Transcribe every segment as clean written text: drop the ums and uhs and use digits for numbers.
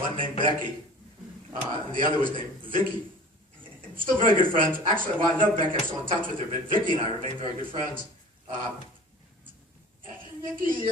one named Becky, and the other was named Vicky. Still very good friends. Actually, well, I know Becky, I'm still in touch with her, but Vicky and I remain very good friends. And Vicky,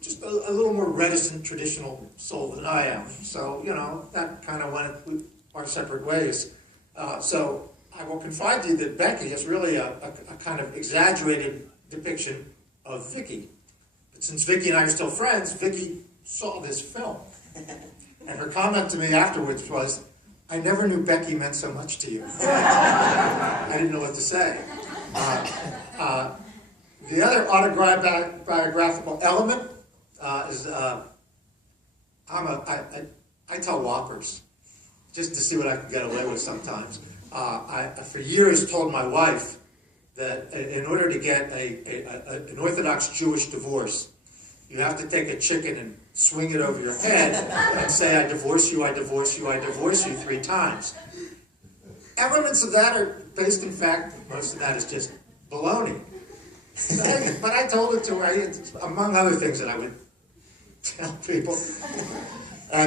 just a little more reticent, traditional soul than I am. So, you know, that kind of went our separate ways. So I will confide to you that Becky is really a kind of exaggerated depiction of Vicky. But since Vicky and I are still friends, Vicky saw this film. And her comment to me afterwards was, "I never knew Becky meant so much to you." I didn't know what to say. The other autobiographical element is I tell whoppers just to see what I can get away with sometimes. I for years told my wife that in order to get an Orthodox Jewish divorce, you have to take a chicken and swing it over your head and say, "I divorce you, I divorce you, I divorce you," 3 times. Elements of that are based in fact, most of that is just baloney. But I told it to her, among other things that I would tell people.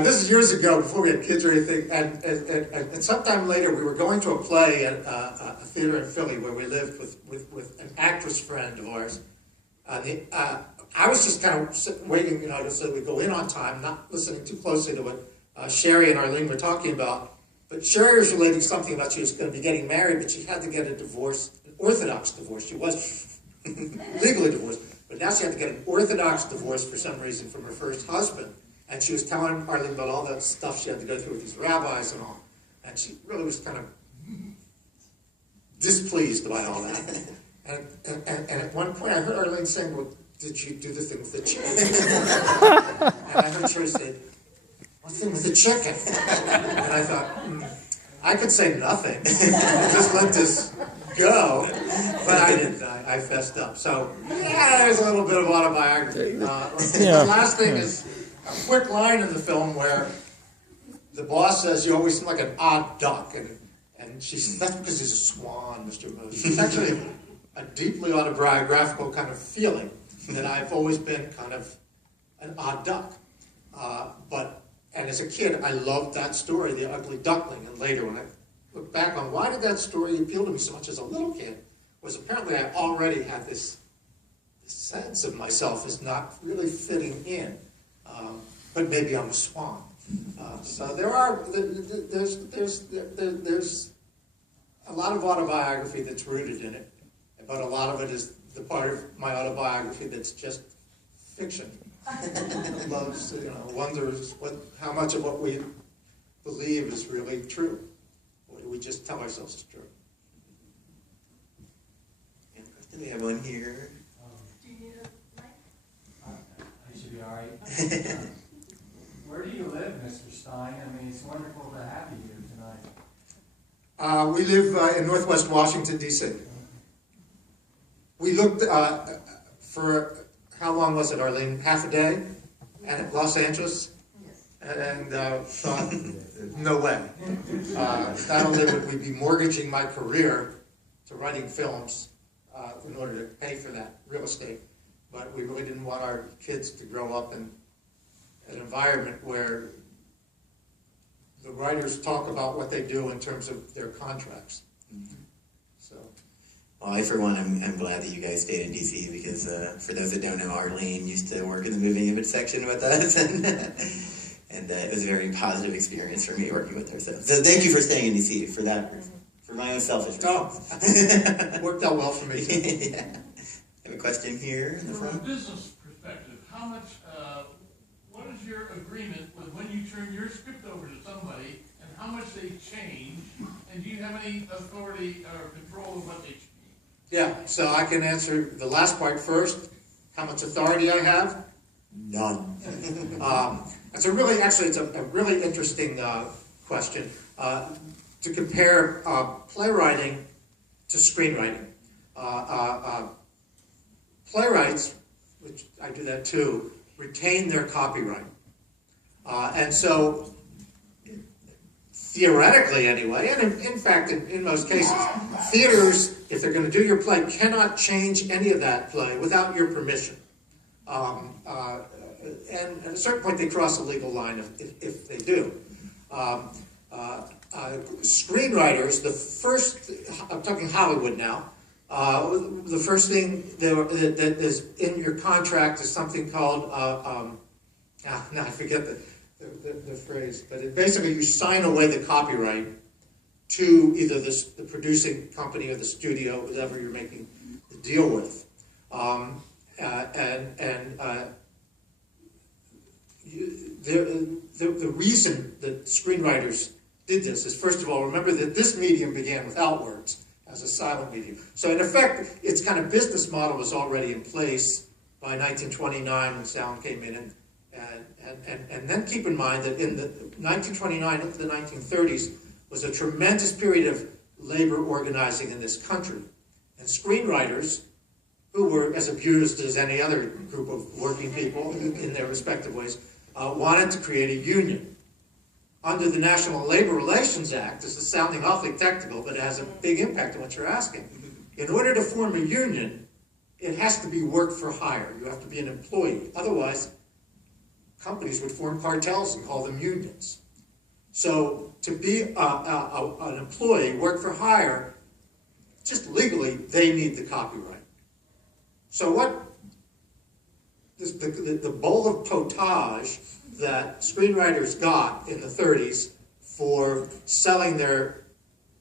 This is years ago, before we had kids or anything, and sometime later we were going to a play at a theater in Philly where we lived with an actress friend of ours. I was just kind of waiting, you know, so we go in on time, not listening too closely to what Sherry and Arlene were talking about. But Sherry was relating something about she was going to be getting married, but she had to get a divorce, an Orthodox divorce. She was legally divorced, but now she had to get an Orthodox divorce for some reason from her first husband. And she was telling Arlene about all that stuff she had to go through with these rabbis and all. And she really was kind of displeased by all that. And at one point I heard Arlene saying, "Well, did you do the thing with the chicken?" And I heard her say, "What thing with the chicken?" And I thought, I could say nothing. Just let this go. But I didn't. I fessed up. So, yeah, there's a little bit of autobiography. The last thing is a quick line in the film where the boss says, "You always seem like an odd duck." And she says, "That's because he's a swan, Mr. Moses." It's actually a deeply autobiographical kind of feeling that I've always been kind of an odd duck. And as a kid, I loved that story, The Ugly Duckling. And later, when I look back on why did that story appeal to me so much as a little kid, was apparently I already had this sense of myself as not really fitting in. But maybe I'm a swan. So there's a lot of autobiography that's rooted in it, but a lot of it is the part of my autobiography that's just fiction. Loves, wonders how much of what we believe is really true. What do we just tell ourselves is true? Do we have one here? Do you need a mic? I should be all right. Where do you live, Mr. Stein? I mean, it's wonderful to have you here tonight. We live in Northwest Washington, D.C. We looked for, how long was it, Arlene? Half a day? And Los Angeles? And thought, no way. Not only would we be mortgaging my career to writing films in order to pay for that real estate, but we really didn't want our kids to grow up in an environment where the writers talk about what they do in terms of their contracts. So. Well, I, for one, I'm glad that you guys stayed in D.C. because for those that don't know, Arlene used to work in the movie image section with us, and it was a very positive experience for me working with her. So thank you for staying in D.C. for that, for my own selfish reasons. Oh, worked out well for me. Yeah. I have a question here in the front. From a business perspective, how much, what is your agreement with when you turn your script over to somebody and how much they change, and do you have any authority or control of what they change? Yeah, so I can answer the last part first. How much authority I have? None. It's a really interesting question to compare playwriting to screenwriting. Playwrights, which I do that too, retain their copyright. And so, theoretically anyway, and in fact, in most cases, theaters, if they're going to do your play, cannot change any of that play without your permission. and at a certain point they cross a legal line if they do. Screenwriters, the first, I'm talking Hollywood now, the first thing that is in your contract is something called, now I forget the phrase, but basically you sign away the copyright to either the producing company or the studio, whatever you're making the deal with. The reason that screenwriters did this is, first of all, remember that this medium began without words, as a silent medium. So in effect, its kind of business model was already in place by 1929 when sound came in. And then keep in mind that in the 1929 into the 1930s was a tremendous period of labor organizing in this country. And screenwriters, who were as abused as any other group of working people in their respective ways, wanted to create a union. Under the National Labor Relations Act, this is sounding awfully technical, but it has a big impact on what you're asking. In order to form a union, it has to be work for hire. You have to be an employee. Otherwise, companies would form cartels and call them unions. So to be an employee, work for hire, just legally, they need the copyright. So what the bowl of potage that screenwriters got in the 30s for selling their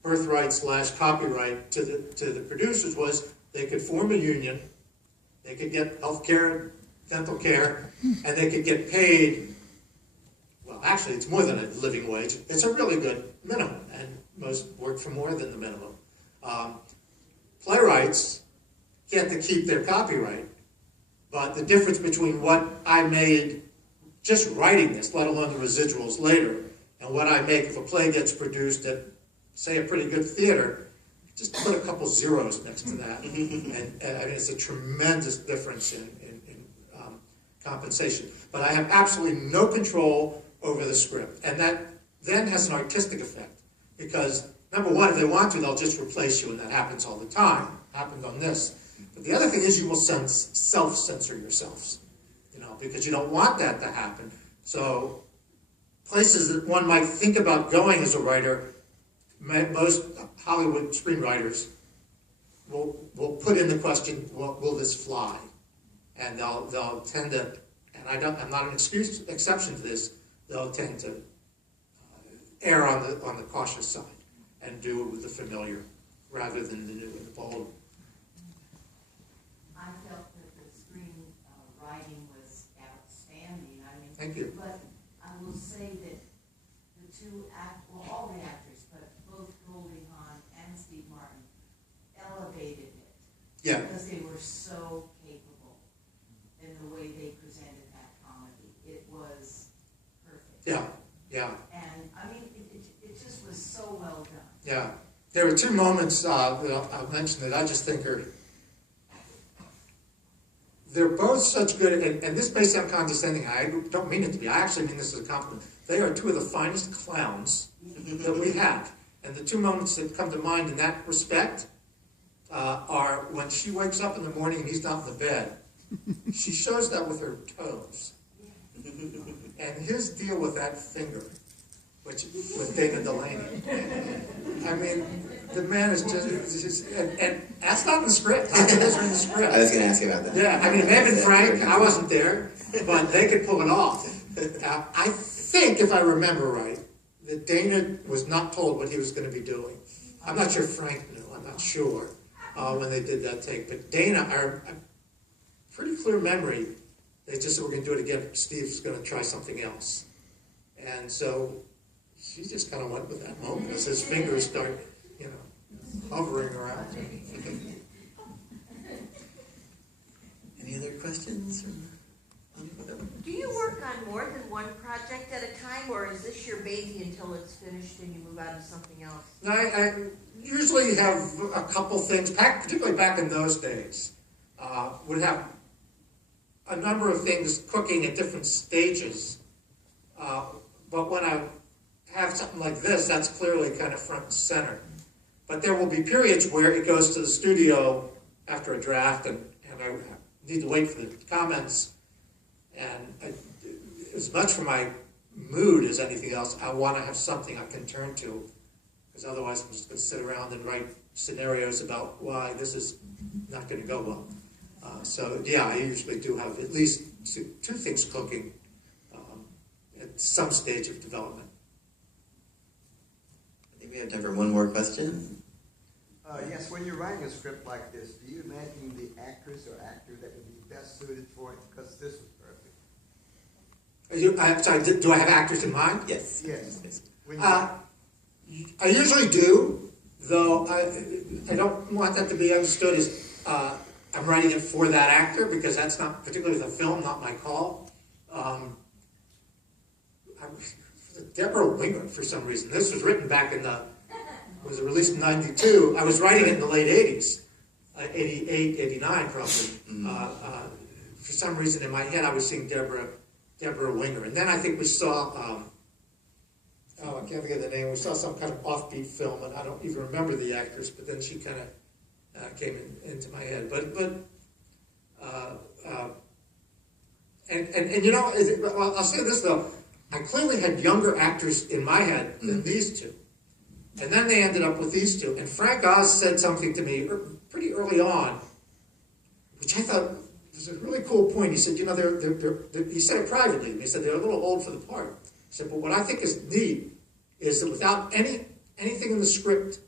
birthright / copyright to the producers was they could form a union, they could get health care, dental care, and they could get paid, well, actually, it's more than a living wage. It's a really good minimum, and most work for more than the minimum. Playwrights get to keep their copyright, but the difference between what I made just writing this, let alone the residuals later, and what I make if a play gets produced at, say, a pretty good theater, just put a couple zeros next to that. And I mean, it's a tremendous difference in compensation. But I have absolutely no control over the script. And that then has an artistic effect. Because, number one, if they want to, they'll just replace you, and that happens all the time. It happened on this. But the other thing is you will self-censor yourselves, because you don't want that to happen. So places that one might think about going as a writer, most Hollywood screenwriters will put in the question, will this fly? And they'll tend to, and I'm not an exception to this, they'll tend to err on the cautious side and do it with the familiar rather than the new and the bold. I felt that the screenwriting was outstanding. I mean, Thank you. But I will say that the two all the actors, but both Goldie Hawn and Steve Martin elevated it. Yeah. Because they were so capable in the way they presented that comedy. It was perfect. Yeah, yeah. And I mean, it just was so well done. Yeah. There were two moments that I'll mention that I just think they're both such good, and this may sound condescending, I don't mean it to be, I actually mean this as a compliment. They are two of the finest clowns that we have. And the two moments that come to mind in that respect are when she wakes up in the morning and he's not in the bed. She shows that with her toes. And his deal with that finger, which with David Delaney. I mean, the man is just and that's not in the script. Those are in the script. I was going to ask you about that. Yeah, I mean, it may have been Frank. I wasn't there, but they could pull it off. I think, if I remember right, that Dana was not told what he was going to be doing. I'm not sure Frank knew. I'm not sure when they did that take. But Dana, a pretty clear memory. They just said, we're going to do it again. Steve's going to try something else. And so she just kind of went with that moment as his fingers start, hovering around. Any other questions? Do you work on more than one project at a time, or is this your baby until it's finished and you move on to something else? I usually have a couple things, particularly back in those days, would have a number of things cooking at different stages. But when I have something like this, that's clearly kind of front and center. But there will be periods where it goes to the studio after a draft, and I need to wait for the comments. And as much for my mood as anything else, I want to have something I can turn to, because otherwise I'm just going to sit around and write scenarios about why this is not going to go well. So yeah, I usually do have at least two things cooking at some stage of development. I think we have time for one more question. Yes, when you're writing a script like this, do you imagine the actress or actor that would be best suited for it? Because this was perfect. I'm sorry, do I have actors in mind? Yes. Yes. When I usually do, though I don't want that to be understood as I'm writing it for that actor, because that's not, particularly the film, not my call. Deborah Winger, for some reason. This was written back in was released in '92. I was writing it in the late '80s, '88, '89 probably. For some reason in my head I was seeing Deborah Winger. And then I think we saw, I can't think of the name, we saw some kind of offbeat film, and I don't even remember the actress, but then she kind of came into my head. And you know, well, I'll say this though, I clearly had younger actors in my head than these two. And then they ended up with these two. And Frank Oz said something to me pretty early on, which I thought was a really cool point. He said, you know, he said it privately. He said, they're a little old for the part. He said, but what I think is neat is that without anything in the script,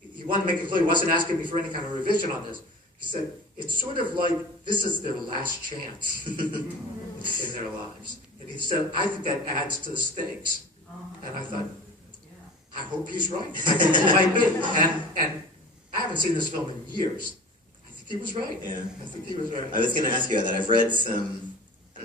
he wanted to make it clear he wasn't asking me for any kind of revision on this. He said, it's sort of like this is their last chance in their lives. And he said, I think that adds to the stakes. And I thought, I hope he's right. I think he might be. And I haven't seen this film in years. I think he was right. Yeah. I think he was right. I was going to ask you about that. I've read some,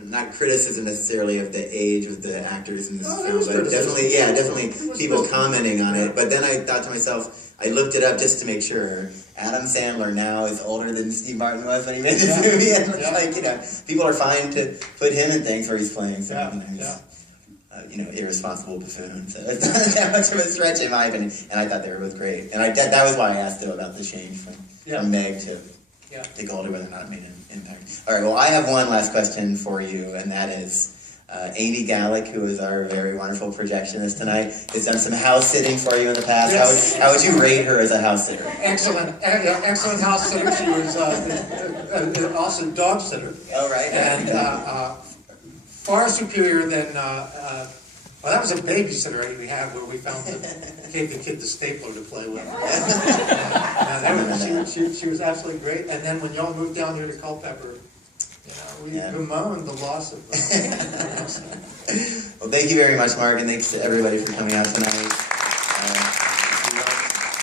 not criticism necessarily of the age of the actors in this film, but definitely people commenting on it. But then I thought to myself, I looked it up just to make sure. Adam Sandler now is older than Steve Martin was when he made this movie. And it's like, you know, people are fine to put him in things where he's playing someone who's, irresponsible buffoon. So it's not that much of a stretch in my opinion. And I thought they were both great. And that was why I asked though about the change from Meg to Goldie, whether or not it made an impact. All right, well, I have one last question for you, and that is, Amy Gallick, who is our very wonderful projectionist tonight, has done some house sitting for you in the past. Yes. How would you rate her as a house sitter? Excellent. Excellent house sitter. She was also dog sitter. Oh, right. And far superior than, well, that was a babysitter we had where we gave the kid the stapler to play with. She was absolutely great. And then when y'all moved down here to Culpeper, we bemoaned the loss of Well, thank you very much, Mark, and thanks to everybody for coming out tonight.